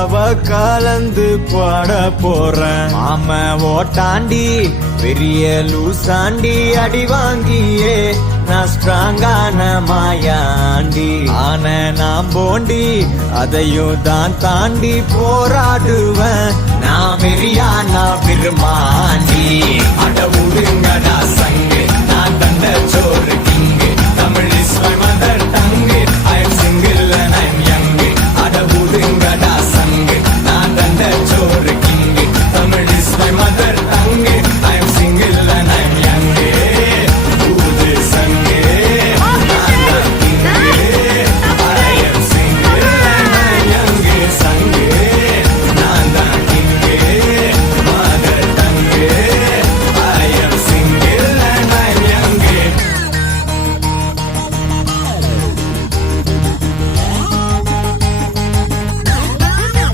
அவ கலந்து பாட போறேன் மாம ஓட்டாண்டி பெரிய லூசாண்டி அடி வாங்கியே நான் ஸ்ட்ராங்கான மாயாண்டி ஆன நான் போண்டி அதையும் தான் தாண்டி போராடுவேன் நான் வெறியானா விரும்மாண்டி அட உருங்கடா சங்கு நான் தந்த சோறு